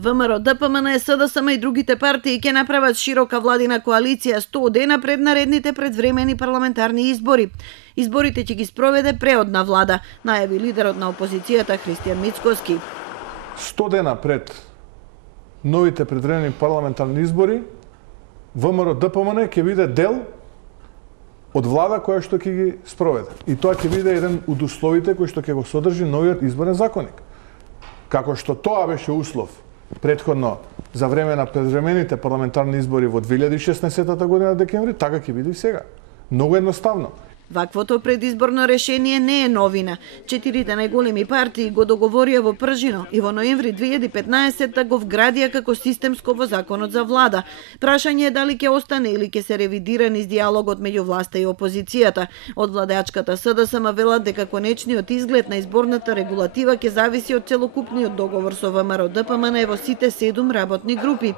ВМРО, ДПМН, СДСМ и другите партии ќе направат широка владина коалиција 100 дена пред наредните предвремени парламентарни избори. Изборите ќе ги спроведе преодна влада, најави лидерот на опозицијата Христијан Мицкоски. 100 дена пред новите предвремени парламентарни избори, ВМРО ДПМН ќе биде дел од влада која што ќе ги спроведе. И тоа ќе биде еден од условите кои што ќе го содржи новиот изборен законник. Како што тоа беше услов предходно за време на предвремените парламентарни избори во 2016 година декември, така ќе биде и сега. Многу едноставно. Ваквото предизборно решение не е новина. 4 најголеми партии го договорија во пржино и во ноември 2015 го вградија како системско во законот за влада. Прашање е дали ќе остане или ќе се ревидира низ диалогот меѓу власта и опозицијата. Од владеачката СДСМ велат дека конечниот изглед на изборната регулатива ќе зависи од целокупниот договор со ВМРО ДПМН во сите 7 работни групи.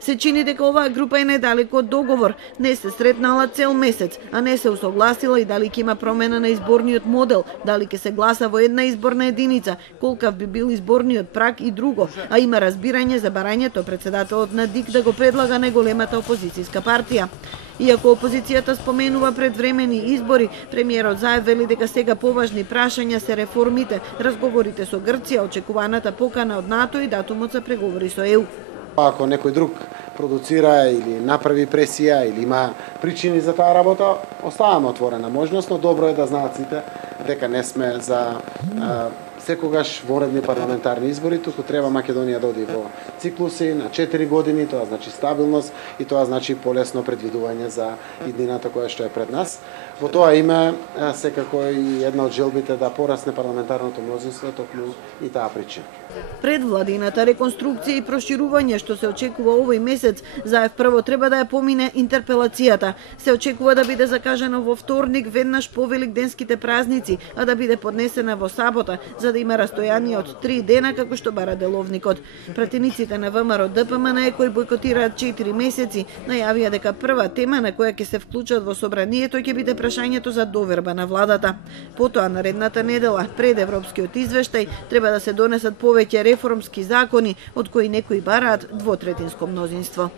Се чини дека оваа група е недалеко од договор, не се сретнала цел месец, а не се усогласила и дали ќе има промена на изборниот модел, дали ќе се гласа во една изборна единица, колкав би бил изборниот праг и друго, а има разбирање за барањето председателот на ДИК да го предлага најголемата опозицијска партија. Иако опозицијата споменува предвремени избори, премиерот Заев вели дека сега поважни прашања се реформите, разговорите со Грција, очекуваната покана од НАТО и датумот за преговори со ЕУ. Ако некој друг продуцира или направи пресија или има причини за таа работа, оставаме отворена можност, но добро е да знаат сите дека не сме за секогаш во редни парламентарни избори, туку треба Македонија да оди во циклуси на 4 години, тоа значи стабилност и тоа значи полесно предвидување за иднината која што е пред нас. Во тоа име секако и една од желбите да порасне парламентарното мнозинство, токму и таа причина. Пред владината реконструкција и проширување што се очекува овој месец, Заев прво треба да ја помине интерпелацијата. Се очекува да биде закажано во вторник веднаш по великденските празници, а да биде поднесена во сабота, за да има растојание од 3 дена како што бара деловникот. Пратениците на ВМРО ДПМН кои бойкотираат 4 месеци, најавија дека прва тема на која ќе се вклучат во собранието ќе биде прашањето за доверба на владата. Потоа наредната недела, пред европскиот извештај, треба да се донесат повеќе реформски закони, од кои некои бараат двотретинско мнозинство.